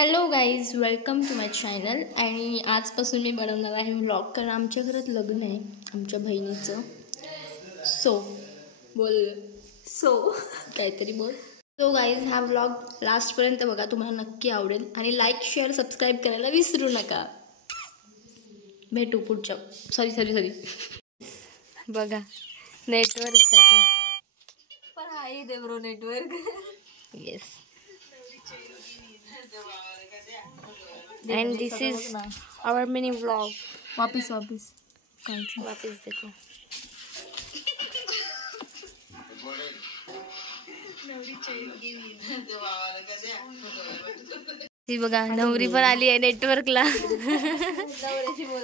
Hello guys, welcome to my channel. आणि आजपासून मी बनवणार आहे व्लॉग, कारण आमच्या घरात लग्न आहे आमच्या बहिणीचं. सो काहीतरी बोल. सो गाईज, हा व्लॉग लास्टपर्यंत बघा, तुम्हाला नक्की आवडेल. आणि लाईक, शेअर, सबस्क्राईब करायला विसरू नका. भेटू पुढच्या सॉरी बघा नेटवर्कसाठी पण हाई दे bro network. Yes. And this is our mini vlog. वापिस देखो. ती बघा नवरी पण आली आहे नेटवर्कला.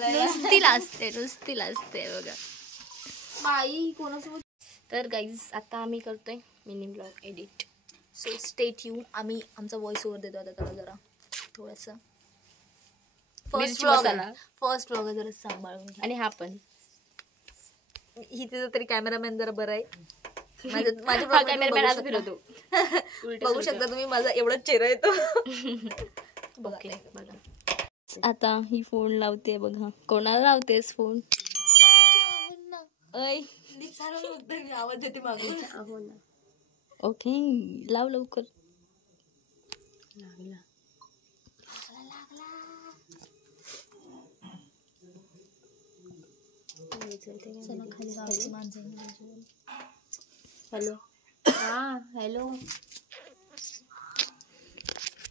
नुसती लाजते बघा बाई कोणासोबत. तर गाईज, आता आम्ही करतोय mini blog edit. So stay tune. आम्ही आमचा व्हॉइस ओव्हर देतो आता त्याला जरा थोडंसं. फर्स्ट व्लॉग जरा सांभाळून. आणि हा पण हिचं तरी कॅमेरामॅन जरा बरं आहे. माझ्या कॅमेरामॅन फिरवतो. बघू शकता तुम्ही माझा एवढा चेहरा येतो. बघा आता ही फोन लावते बघा. कोणाला लावतेस फोन? मी आवाज देते मागून. ओके, लाव लवकर. लागला. हॅलो. हॅलो.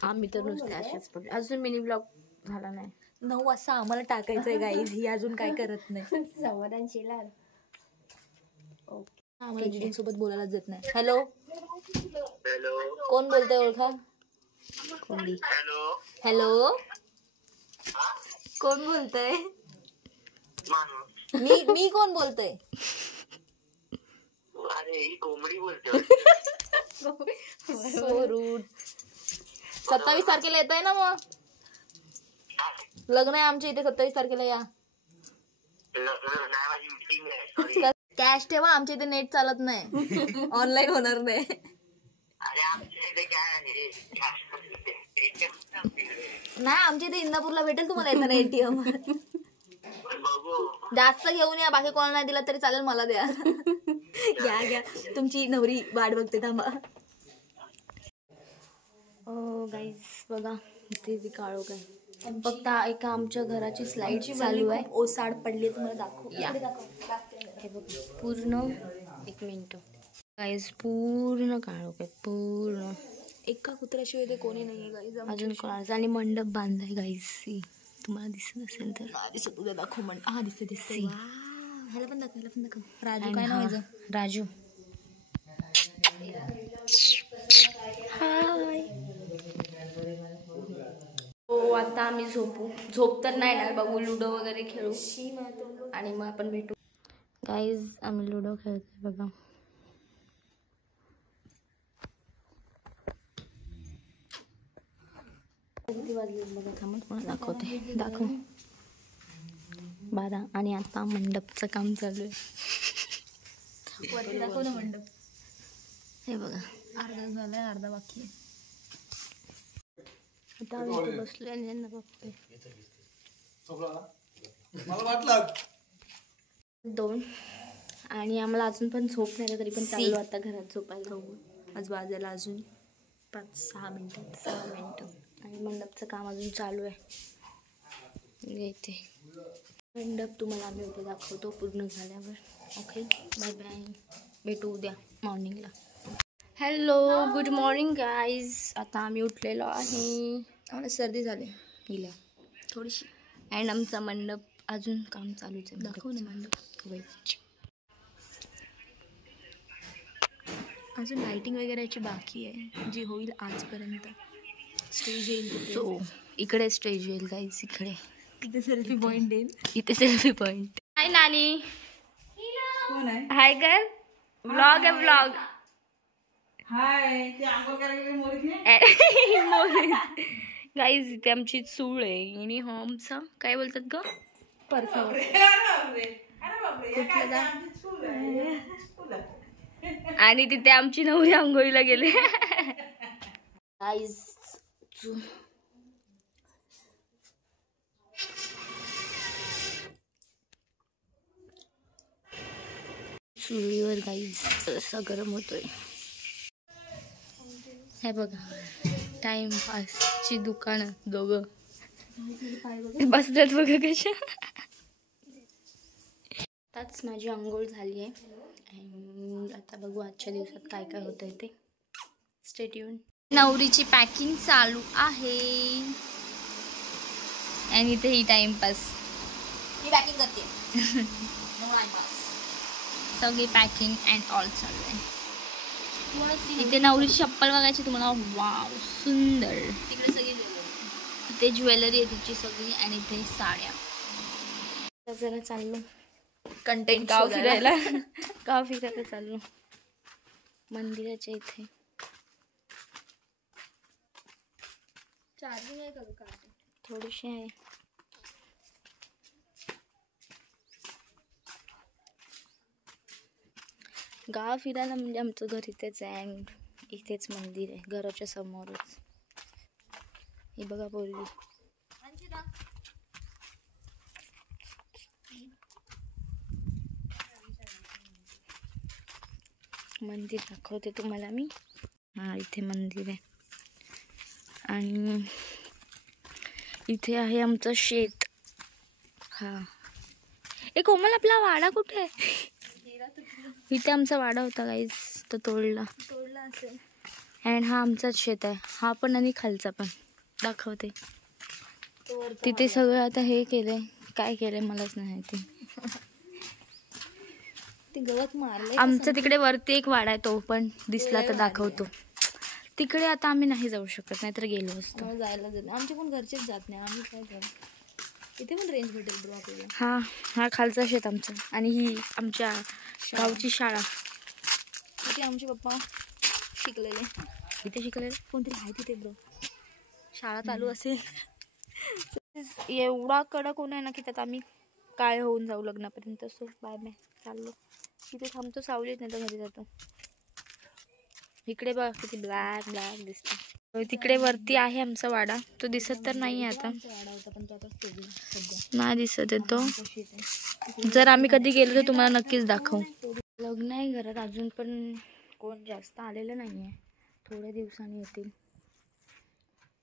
आम्ही तर नुसते अशाच पडले. अजून मिनी ब्लॉग झाला नाही. 9 वाजता आम्हाला टाकायचंय गाईज. ही अजून काय करत नाही. संवादांशील. ओके, आम्हाला दीदींसोबत बोलायला जात नाही. हॅलो. कोण बोलतंय? ओळखा. हॅलो. कोण बोलतंय? मी कोण बोलतोय? कोंबडी बोलते. So rude. 27 तारखेला येत आहे ना मग? लग्न आहे आमच्या इथे 27 तारखेला या. कॅश ठेवा, आमच्या इथे नेट चालत नाही. ऑनलाईन होणार नाही. नाही, आमच्या इथे इंदापूरला भेटेल तुम्हाला येताना ATM. जास्त घेऊन या, बाकी कोणाला नाही दिला तरी चालेल, मला द्या. घ्या तुमची नवरी वाट बघते, थांबा. गाईज बघा, इथे काळो काय फक्त एका आमच्या घराची स्लाइड चालू आहे. ओसाड पडली, तुम्हाला दाखव. हे बघा पूर्ण. एक मिनिट गाईज, पूर्ण काळो काय पूर्ण. एका कुत्र्याशिवाय ते कोणी नाहीये गाईज अजून कोणाचं. आणि मंडप बांधलाय गाईज. तुम्हाला दिसत असेल तर. दिसत, उद्या दाखव. हा दिसते. ह्याला पण दाखव. राजू. काय नाव आहे? राजू. हाय. हो, आता आम्ही झोप तर नाही ना, बघू लुडो वगैरे खेळू आणि मग आपण भेटू. गाईज, आम्ही लुडो खेळतोय बघा. किती वाजले बघा, थांबत कोणा दाखवते. दाखव. 12. आणि आता मंडपचं काम चालू आहे. वरती दाखव ना मंडप. हे बघा, अर्धा झालाय, अर्धा बाकी आहे. आता आम्ही बसलोय आणि यांना बघतोय. 2. आणि आम्हाला अजून पण झोप नाही, तरी पण चाललो आता घरात झोपायला. आज वाजायला अजून 5-6 मिनिटं. आणि मंडपचं काम अजून चालू आहे. येते मंडप तुम्हाला आम्ही उद्या दाखवतो पूर्ण झाल्यावर. Okay, bye bye. भेटू उद्या मॉर्निंगला. Hello, good morning guys. आता आम्ही उठलेलो आहे. आम्हाला सर्दी झाली हिला थोडीशी. अँड आमचा मंडप अजून काम चालूच आहे. दाखव ना मंडप. अजून लाइटिंग वगैरेची बाकी आहे, जी होईल आजपर्यंत. स्टेज येईल. सो इकडे स्टेज येईल गाईज. इथे सेल्फी पॉइंट येईल. इथे सेल्फी पॉइंट. हाय नानी. कोण आहे? हाय कर. व्लॉग आहे व्लॉग. हाय. गाईज, इथे आमची चूळ आहे. आणि हा आमचा काय बोलतात ग, परफॉर्म. आणि तिथे आमची नवरी आंघोळीला गेले. गाईज, चुलीवर गाईज असा गरम होतोय. हे बघा टाइमपासची दुकानं दोघं बसल्यात बघा कशा. आताच माझी आंघोळ झाली आहे. आता बघू आजच्या दिवसात काय काय होतंय ते. Stay tune. नवरीची पॅकिंग चालू आहे आणि इथे ही टाइमपास मी पॅकिंग करते. सगळी पॅकिंग अँड ऑल चालू आहे. इथे नवरीची चप्पल बघायची तुम्हाला. वाव सुंदर. तिकडे सगळी इथे ज्वेलरी आहे तिची सगळी आणि इथे साड्या. जरा चाललो कंटेंट गाव फिरायला. गाव फिरायला चाललो मंदिराच्या इथे. चार्जिंग आहे का थोडीशी आहे. गाव फिरायला म्हणजे आमचं घर इथेच आहे अँड इथेच मंदिर आहे घराच्या समोरच. हे बघा पोरगी. मंदिर दाखवते तुम्हाला मी. हा इथे मंदिर आहे आणि इथे आहे आमचं शेत. हा ए कोमल आपला वाडा कुठे आहे? इथे आमचा वाडा होता गाईज तो तोडला असेल. अँड हा आमचाच शेत आहे. हा पण आणि खालचा पण दाखवते. तिथे सगळं आता हे केलंय. काय केलंय मलाच नाही माहिती. ते गवत मारलंय. आमच्या तिकडे वरती एक वाडा आहे तो पण दिसला तर दाखवतो. तिकडे आता आम्ही नाही जाऊ शकत नाहीतर गेलो असतो. जायला जात आमचे पण घरचेच जात नाही. आम्ही काय करू. इथे पण रेंज भेटेल ब्रो आपल्याला. हा खालचा शेत आमचा आणि ही आमच्या गावची शाळा. इथे आमचे पप्पा शिकलेले. इथे शिकलेले कोणतरी आहे तिथे ब्रो. शाळा चालू असेल. एवढा कडक होणार ना की त्यात आम्ही काय होऊन जाऊ लग्नापर्यंत. सो बाय बाय चाललो. इथे थांबतो सावलीत नाही तर घरी जातो. इकडे बघ किती ब्लॅक ब्लॅक दिसतो. तिकडे वरती आहे आमचा वाडा. तो दिसत तर नाही आता. नाही दिसत आहे तो. जर आम्ही कधी गेलो तर तुम्हाला नक्कीच दाखवू. लग्न आहे घरात अजून पण कोण जास्त आलेलं नाही आहे. थोड्या दिवसांनी येतील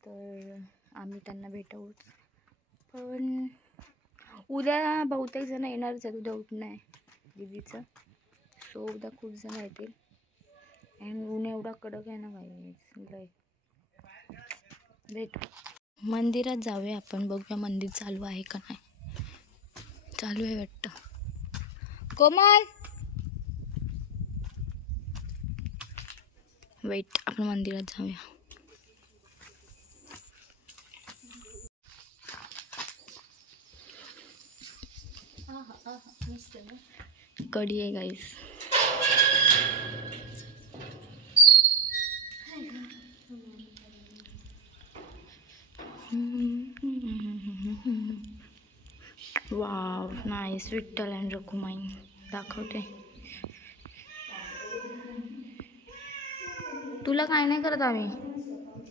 तर आम्ही त्यांना भेटू. पण उद्या बहुतेक जण येणारच आहेत. उद्या उठणं आहे दीदीचं. सो उद्या खूप जण येतील. अँड ऊन एवढा कडक आहे ना काही. भेट मंदिरात जाऊया आपण. बघूया मंदिर चालू आहे का नाही. चालू आहे वाटतं. कोमल वेट आपण मंदिरात जाऊया. कडी आहे guys. Wow nice. Vitthal and Rakhumai दाखवते. तुला काय नाही करत आम्ही.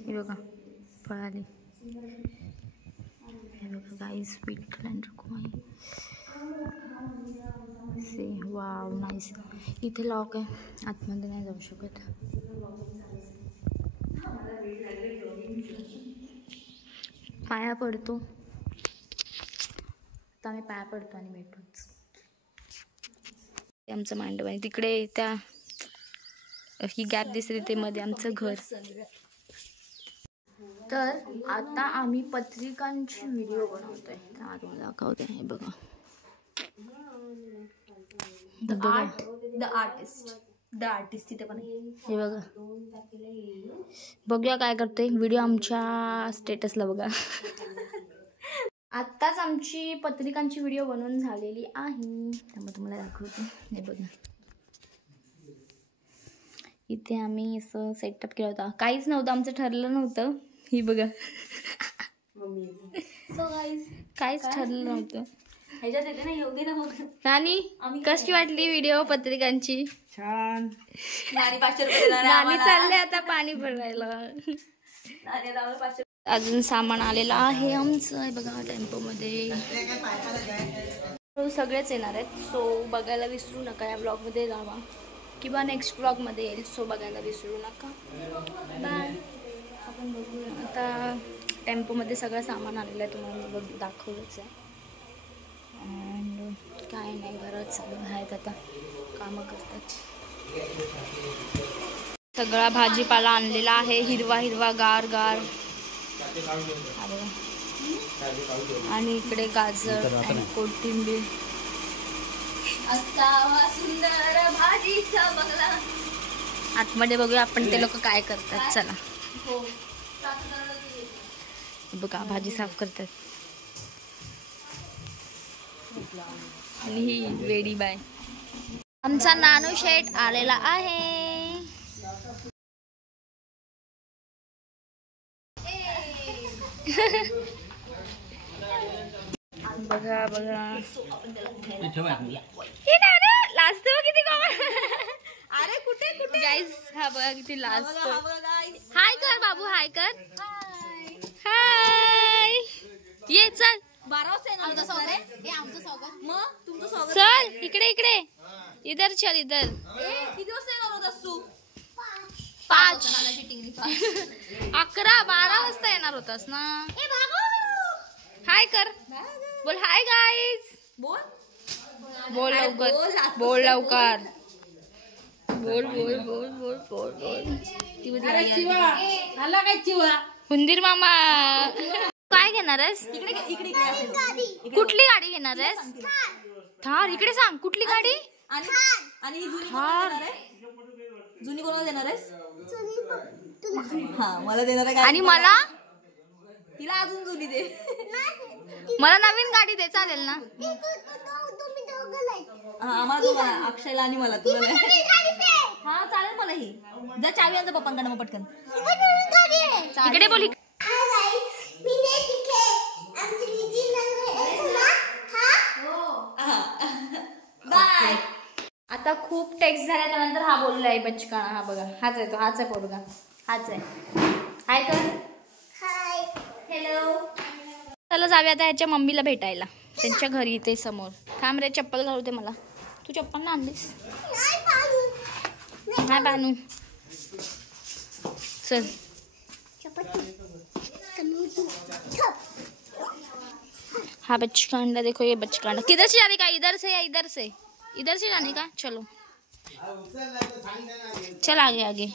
हे बघा पळाली. हे बघा guys Vitthal and Rakhumai. Say wow nice. इथे लॉक आहे. आतमध्ये नाही जाऊ शकत. पाया पडतो. आता आम्ही पाया पडतो आणि भेटूच. आमचं मांडव आहे तिकडे. त्या ही गॅप दिसते ते मध्ये आमचं घर. तर आता आम्ही पत्रिकांची व्हिडिओ बनवतोय. तुम्हाला दाखवते. हे बघा द आर्टिस्ट तिथे पण. हे बघा बघूया काय करते. व्हिडिओ आमच्या स्टेटसला बघा. आत्ताच आमची पत्रिकांची व्हिडिओ बनवून झालेली आहे त्यामुळे तुम्हाला दाखवते. हे बघा इथे आम्ही असं सेटअप केला होता. काहीच नव्हतं आमचं ठरलं नव्हतं. ही बघा सो गाईज काहीच ठरलं नव्हतं. ह्याच्यात येते ना येऊ दे ना. नानी कशी वाटली व्हिडिओ पत्रिकांची? छान. नानी 500 रुपये नानी चालले आता पाणी भरायला. अजून सामान आलेलं आहे आमचं. बघा टेम्पो मध्ये. सगळेच येणार आहेत, सो बघायला विसरू नका. या ब्लॉगमध्ये राहा किंवा नेक्स्ट ब्लॉगमध्ये येईल, सो बघायला विसरू नका. बाय. आपण बघू आता. टेम्पोमध्ये सगळं सामान आलेलं आहे, तुम्हाला मी दाखवलंच आहे. अँड काय नाही, घरात सगळं आहेत, आता कामं करतात. सगळा भाजीपाला आणलेला आहे, हिरवा हिरवा गार गार. आणि इकडे गाजर आणि कोथिंबीर. असावा सुंदर भाजीचा बंगला. आतमध्ये बघूया आपण ते लोक काय करतात. चला. हो. बघा भाजी साफ करतात. आणि ही वेडी बाय. आमचा नानू शेट आलेला आहे. बघा बघा लास्ट किती अरे कुठे कुठे गाईज. हा बघा किती लास्ट. हाय कर बाबू, हाय कर. हाय. ये चल. 12 वाजता आमचं स्वागत. मग तुमचं स्वागत. चल इकडे इकडे. इधर चल इधर. किती वाजता येणार होतास तू? 5 11 12 वाजता येणार होतास ना. हाय कर. बोल हाय गाईज. बोल बोल लवकर. बोल लवकर. बोल बोल बोल बोल बोल बोल. हुंदीर मामा काय घेणार आहेस? इकडे कुठली गाडी घेणार आहेस? थार. इकडे सांग कुठली गाडी. आणि ही जुनी कोणाला देणार आहे? जुनी कोणाला देणार आहेस? हा मला देणार आहे. आणि मला तिला अजून जुनी दे. मला नवीन गाडी दे, चालेल ना? आम्हाला तुम्हाला, अक्षयला आणि मला. तुला हा चालेल मला. ही जर चावी आणजा पप्पांकडे मग पटकन. इकडे बोल. बाय. आता खूप टेक्स्ट झाल्यानंतर हा बोलला आहे बचकाना. हा बघा, हाच आहे तो. हाच आहे पोरगा. हाच आहे. हाय कर. हाय. हॅलो. चला जाऊया आता ह्याच्या मम्मीला भेटायला, त्यांच्या घरी इथे समोर. थांब रे, चप्पल घालू दे मला. तू चप्पल ना आणलीस? नाही बानू. चल. हाँ बचकांडा देखो, ये बचकांडा. किधर से जाने का? इधर से या इधर से? इधर से जाने का. चलो चल आगे आगे.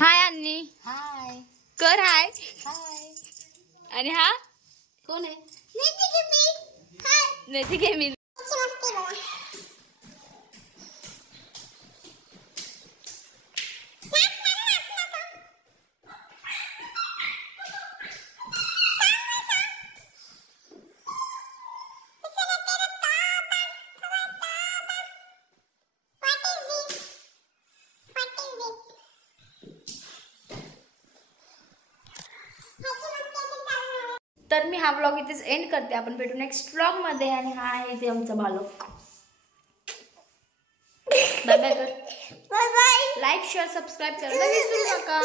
हाय अन्नी. हाय. कर हाय. हाय. आणि हा कोण आहे? नेती गेमी. तर मी हा व्लॉग इथेच एंड करते. आपण भेटू नेक्स्ट व्लॉग मध्ये. आणि हा आहे इथे आमचा बालक. बाय बाय कर. Bye bye. Like share subscribe करायला विसरू नका.